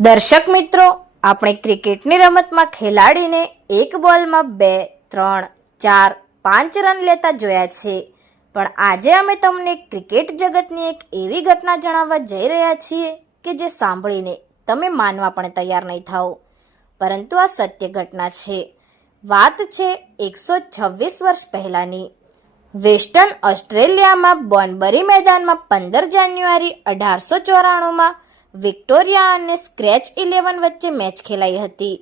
દર્શક મિત્રો, આપણે ક્રિકેટની રમતમાં ખેલાડીને એક બોલમાં 2, 3, 4, 5 રન લેતા જોયા છે. પણ આજે અમે તમને ક્રિકેટ જગતની એક એવી ઘટના જણાવવા જઈ રહ્યા છીએ કે જે સાંભળીને તમે માનવા પણ તૈયાર નહીં થાઓ, પરંતુ આ સત્ય ઘટના છે. વાત છે 126 વર્ષ પહેલાંની. વેસ્ટર્ન ઓસ્ટ્રેલિયામાં બોર્નબરી મેદાનમાં 15 જાન્યુઆરી 1894માં વિક્ટોરિયા અને સ્ક્રેચ 11 વચ્ચે મેચ ખેલાઈ હતી,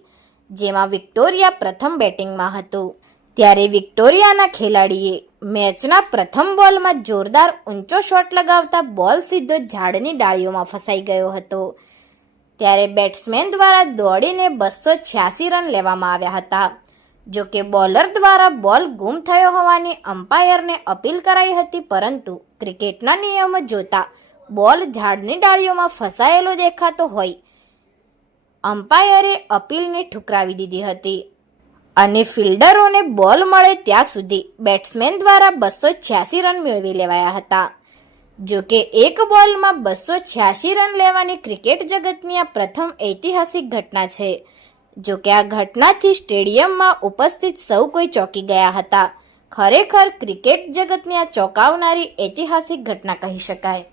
જેમાં વિક્ટોરિયા પ્રથમ બેટિંગમાં હતું. ત્યારે વિક્ટોરિયાના ખેલાડીએ મેચના પ્રથમ બોલમાં જોરદાર ઊંચો શોટ લગાવતા બોલ સીધો ઝાડની ડાળીઓમાં ફસાઈ ગયો હતો. ત્યારે બેટ્સમેન દ્વારા દોડીને 286 રન લેવામાં આવ્યા હતા. જો કે બોલર દ્વારા બોલ ગુમ થયો હોવાની અમ્પાયરને અપીલ કરાઈ હતી, પરંતુ ક્રિકેટના નિયમો જોતા બોલ ઝાડની ડાળીઓમાં ફસાયેલો દેખાતો હોય અમ્પાયરે અપીલને ઠુકરાવી દીધી હતી અને ફિલ્ડરોને બોલ મળે ત્યાં સુધી બેટ્સમેન દ્વારા 286 રન મેળવી લેવાયા હતા. જો કે એક બોલમાં 286 રન લેવાની ક્રિકેટ જગતની આ પ્રથમ ઐતિહાસિક ઘટના છે. જો કે આ ઘટનાથી સ્ટેડિયમમાં ઉપસ્થિત સૌ કોઈ ચોંકી ગયા હતા. ખરેખર ક્રિકેટ જગતની આ ચોંકાવનારી ઐતિહાસિક ઘટના કહી શકાય.